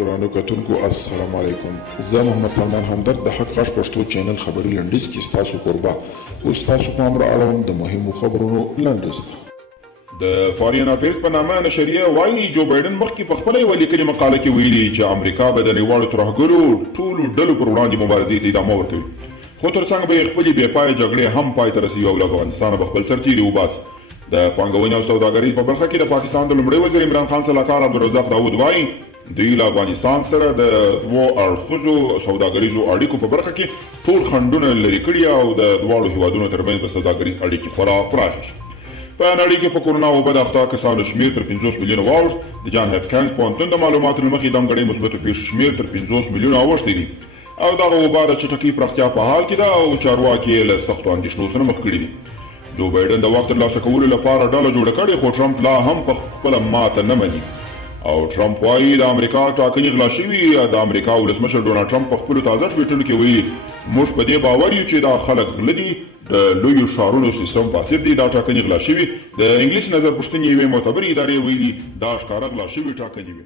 ګرانو کتونکو السلام علیکم. زه محمد سلمان همدرد د حق غږ پښتو چینل خبري لنډیز کې ستاسو کوربه اوس تاسو پام را اړوم د مهمو خبرونو لنډیز ته. د فارین افیرز په نامه نشریه وایي جو بایډن مخکې په خپله یوه لیکلې مقاله کې ویلي چې امریکا به د نړیوالو ترهګرو ټولو ډلو پر وړاندې مبارزې ته ادامه ورکوي، خو تر څنګ به یې خپلې بېپایه جګړې هم پای ته رسوي او له افغانستانه به خپل سرتیري وباسي. د پانګونې او سوداګرۍ په برخه کې د پاکستان د لومړي وزیر عمران خان سلاکار عبدالرزاق داود وایي دوی له افغانستان سره د دوو اړخیزو سوداګریزو اړیکو په برخه کې ټول خنډونه لرې کړي او د دواړو هیوادونو ترمنځ په سوداګریز اړیکې خورا پراخې شي. په نړۍ کې په کورونا وبا د اخته کسانو شمېر تر 50 میلیونه واوښت. د جان هپکینز پوهنتون د معلوماتو له مخې ځانګړی مثبتو پیښو شمېر تر 50 میلیونه اوښتی دی او دغه وبا د چټکې پراختیا په حال کې ده او چارواکي یې له سختو اندېښنو سره مخ کړي دي. جو بایډن د واک ترلاسه کولو لپاره ډله جوړه کړې، خو ټرمپ لا هم په خپله ماته نه مني او ټرمپ وایي د امریکا ټاکنې غلا شوي. د امریکا ولسمشر ډونالډ ټرمپ په خپلو تازه ټویټونو کې ویلي موږ په دې باور یو چې دا خلک غله دي، د لویو ښارونو سیستم فاسد دی، دا ټاکنې غلا شوي. د انګلیس نظر پوښتنې یوې معتبرې ادارې ویلي دا ښکاره غلا شوي ټاکنې وي.